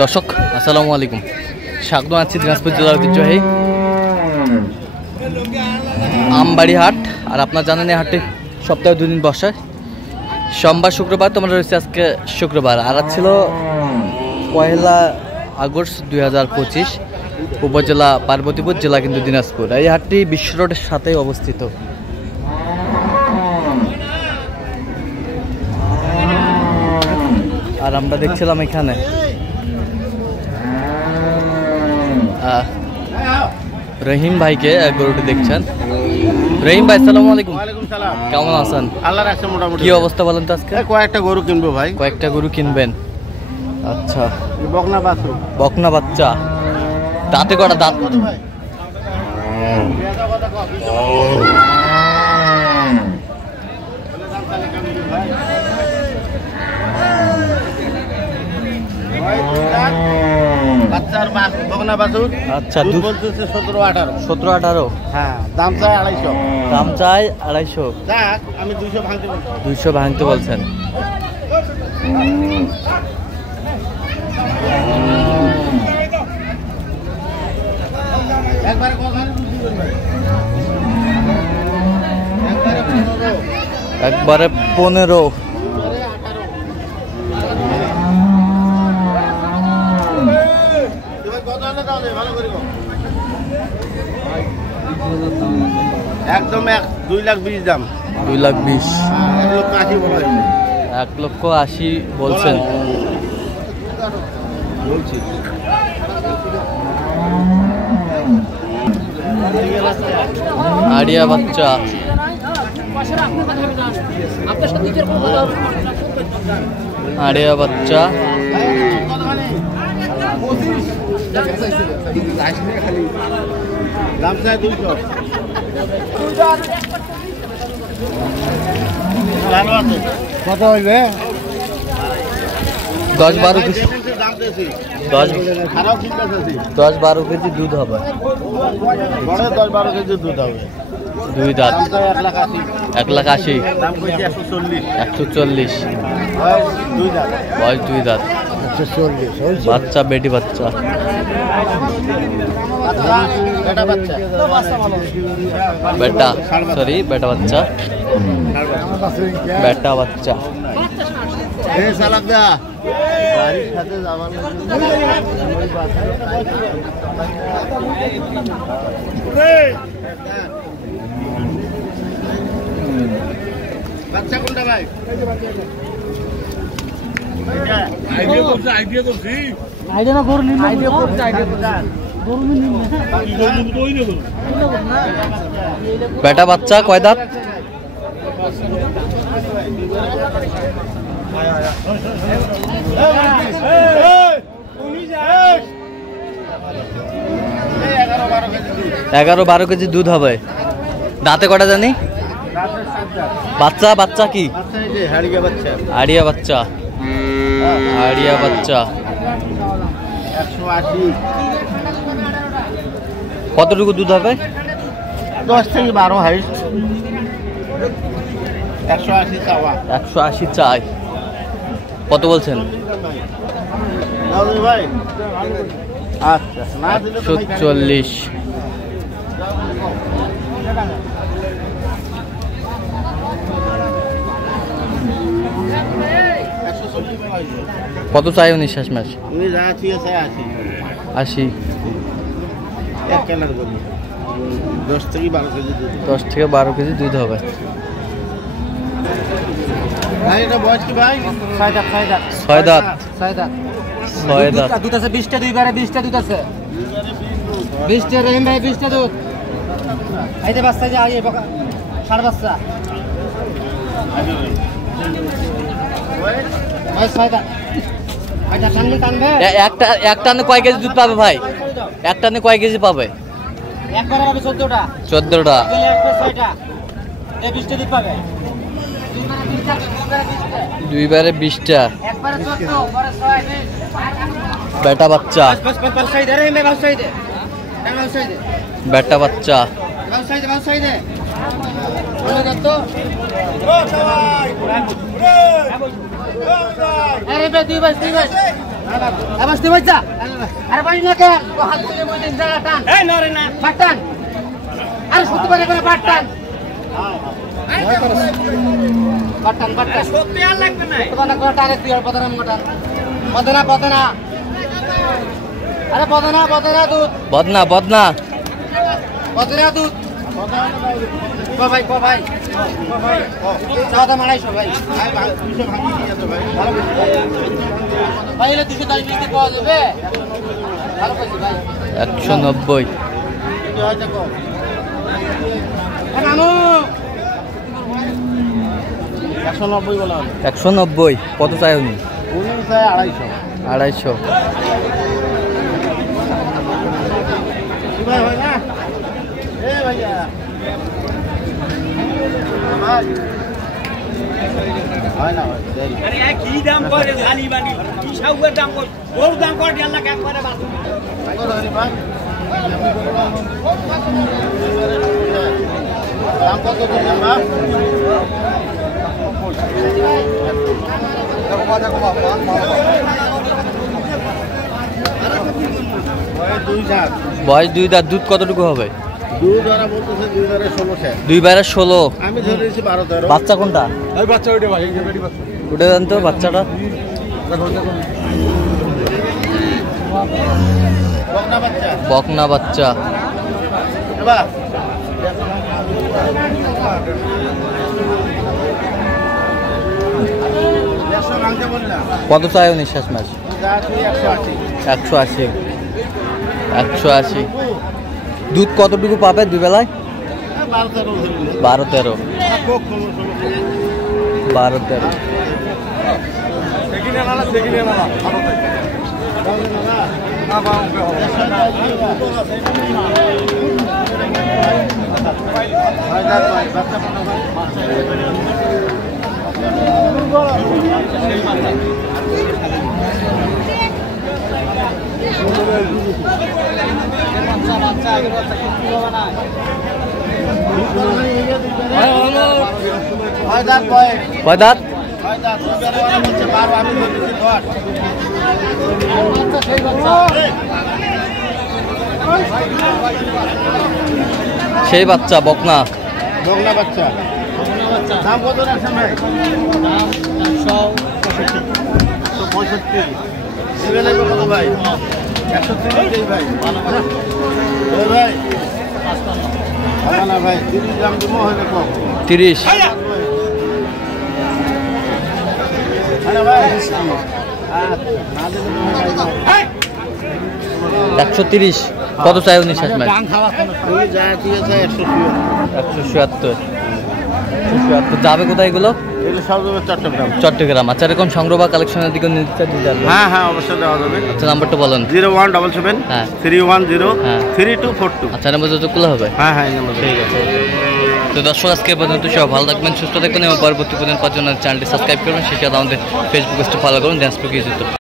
দর্শক আসসালামু আলাইকুম, স্বাগত আছি দিনাজপুর জেলার ঐতিহ্যবাহী আমবাড়ি হাট। আর আপনারা জানেন এই হাটটি সপ্তাহে 2 দিন বসে, সোমবার শুক্রবার। তোমরা রয়েছে আজকে শুক্রবার, আর আজ ছিল 1 আগস্ট 2025, উপজেলা পার্বতীপুর, জেলা কিন্তু দিনাজপুর। এই হাটটি বিশ্ব রোডের সাথে অবস্থিত। আর আমরা দেখছিলাম এখানে রহিম ভাইকে গরুটি দেখছেন। রহিম ভাই আসসালামু আলাইকুম। কেমন আছেন? আল্লাহ রাখছে মোটামুটি। কি অবস্থা বলেন তো আজকে? কয়েকটা গরু কিনবো ভাই। কয়েকটা গরু কিনবেন? আচ্ছা, বকনা বাছুর, বকনা বাচ্চা, দাঁতে কটা দাঁত? আচ্ছা, 17-18। হ্যাঁ, দাম চাই 250। দাম চাই 250। আমি 200 ভাঙতে বলছি। 200 ভাঙতে বলছেন। একবারে 15। একদম 2,20,000 দাম। 2,20,000। 1,80,000 বলছেন। বলছি আড়িয়া বাচ্চা, আড়িয়া বাচ্চা, দাম চাই 200। কত হইবে? 10-12 কেজি। 10-12 কেজি দুধ হবে। 10-12 কেজি দুধ হবে। 2 দাঁত। 1,80,000। 1,80,000। দাম কইছি 140। 140। বয়স 2 দাঁত। 140। বাচ্চা বেটি বাচ্চা। বেটা, সরি, বেটা বাচ্চা, বেটা বাচ্চা। বাচ্চা কোনটা ভাই? আইডিয়া না গরু নিন, আইডিয়া করতে আইডিয়া গরু নিন। বেটা বাচ্চা কয় দাঁত? এগারো 12 কেজি দুধ হবে। দাঁতে কটা জানি? বাচ্চা, বাচ্চা কি? হাড়িয়া বাচ্চা। আড়িয়া বাচ্চা, আড়িয়া বাচ্চা। 180। কতটুকু দুধ হবে? 10 থেকে 12 হাইস্ট। 180 চাওয়া। 180 চাই। কত বলছেন? ভাই আচ্ছা, না দিলে 140। কত চাই উনি শেষ মাস? উনি যা ঠিক আছে 80। 1 কেনার করি। 10 থেকে 12 কেজি দুধ। 10 থেকে 12 কেজি দুধ হবে। ভাই এটা বয়স কি ভাই? 6 দাঁত। 6 দাঁত। 6 দাঁত। 6 দাঁত। দুধ আছে 20টা, 2বারে 20টা দুধ আছে। 20টা রহিম ভাই, 20টা দুধ। এই যে বাচ্চা, যে আগে বকা সার বাচ্চা। ভাই 6 দাঁত। আচ্ছা, টানবে টানবে। এক টানে কয় কেজি দুধ পাবে ভাই? এক টানে কয় কেজি পাবে? একবারে পাবে 14টা। 14টা। 6টা। 20টা দুধ পাবে। 2বারে 20টা। একবারে 14, পরে 6, 20। বেটা বাচ্চা, बस रहीम भाई, बहुत सही दे। বেটা বাচ্চা। बहुत सही दे। আরে বে দুই বাস আবার তুই বাচ্চা আরে বাড়ি না কে হাত থেকে বই দিন জায়গা টান এই নরে না বাটান আরে সত্যি করে করে বাটান বাটান সত্যি আর লাগবে না তোমার কোটা টানে তুই আর বদনাম কোটা বদনা আরে বদনা দুধ বদনা দুধ কো ভাই চাওদা মারাইছো ভাই ভাই এলে 210 মিনিট পাওয়া যাবে ভালো কইছি ভাই 190 নামু 190 বলা হলো 190 কত চাই উনি উনি চাই 250 ভাই হয় না এ ভাইয়া ভাই হয় না আরে কি দাম করে খালি বানি কি সাউয়ের দাম করে ওর দাম করে দেন না একবারে বাস দাম কত দিবেন বা বয়স 2 দাঁত দুধ কতটুকু হবে দুধ ওরা বলতেছে 2 2 বারে 16 আমি ধরে দিয়েছি 12-13 বাচ্চা কোনটা বাচ্চা ওইটা ভাই উঠে দেন তো বাচ্চাটা বকনা বাচ্চা এবার কত চাই উনি শেষ মাস 180 180 দুধ কতটুকু পাবে দুই বেলায় 12-13 কয় দাঁত সেই বাচ্চা বকনা বাচ্চা দাম কত রাখছেন ভাই 165 সিভেল কত ভাই 130 ভাই ভাই না ভাই 30 গ্রাম দিমো হবে কম 30 আরে ভাই 130 কত চাই উনি শেষ মাস তুমি যা দিয়ে যায় 177 যাবে কোথায় এগুলো এগুলো সব যাবে চট্টগ্রাম আচ্ছা এরকম সংগ্রহ বা কালেকশনের দিকে নিতে যাবে হ্যাঁ অবশ্যই দেওয়া যাবে আচ্ছা নাম্বারটা বলেন 0177 হ্যাঁ 310 হ্যাঁ 3242 আচ্ছা নাম্বার যতগুলো হবে হ্যাঁ এই নাম্বার ঠিক আছে তো দর্শক আজকে পর্যন্ত সব ভালো থাকবেন সুস্থ থাকবেন এবং পরবর্তী পর্যন্ত পাওয়ার জন্য চ্যানেলটি সাবস্ক্রাইব করবেন সেটা আমাদের ফেসবুক পেজটি ফলো করুন ড্যান্স প্রোগ্রাম